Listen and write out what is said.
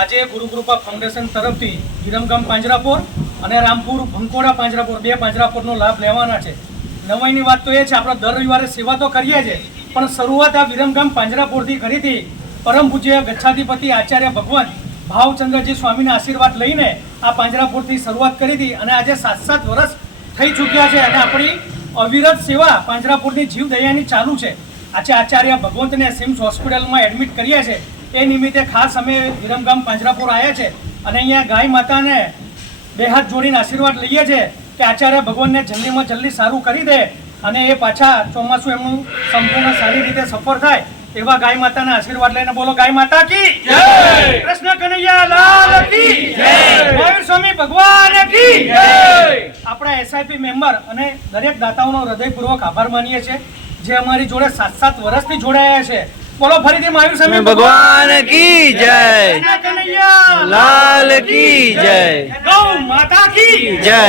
આજે ગુરુકૃપા ફાઉન્ડેશન તરફથી વિરમગામ પાંજરાપોર અને રામપુર ભંકોડા પાંજરાપોર 2 પાંજરાપોરનો લાભ લેવાના છે। નવાઈની વાત તો એ છે, આપણે દર રવિવારે સેવા તો કરીએ છીએ, પણ શરૂઆત આ વિરમગામ પાંજરાપોરથી કરી હતી। પરમ પૂજ્ય ગચ્છાધિપતિ આચાર્ય ભગવાન ભાવચંદ્રજી સ્વામીના આશીર્વાદ લઈને આ પાંજરાપોરથી શરૂઆત કરી હતી અને આજે 7 વર્ષ થઈ ચૂક્યા છે અને આપણી અવિરત સેવા પાંજરાપોરની જીવદયાની ચાલુ છે। આજે આચાર્ય ભગવંતને સિમ્સ હોસ્પિટલમાં એડમિટ કર્યા છે, એ નિમિત્તે ખાસ અમે વિરમગામ પાંજરાપોર આવ્યા છે અને અહીંયા ગાય માતાને 2 હાથ જોડીને આશીર્વાદ લઈએ છીએ કે આચાર્ય ભગવાનને જલ્દીમાં જલ્દી સારું કરી દે અને એ પાછા ચોમાસું એમનું સંપૂર્ણ સારી રીતે સફળ થાય એવા ગાય માતાના આશીર્વાદ લઈને બોલો ગાય માતા કી જય, કૃષ્ણ કનૈયા લાલ કી જય, મયુર સ્વામી ભગવાન કી જય। આપણા એસઆઈપી મેમ્બર અને દરેક દાતાઓનો હૃદયપૂર્વક આભાર માનીએ છીએ જે અમારી જોડે 7 વર્ષથી જોડાયા છે। બોલો ફરીથી મયુર સ્વામી ભગવાન કી જય, કૃષ્ણ કનૈયા લાલ કી જય, ગૌ માતા કી જય।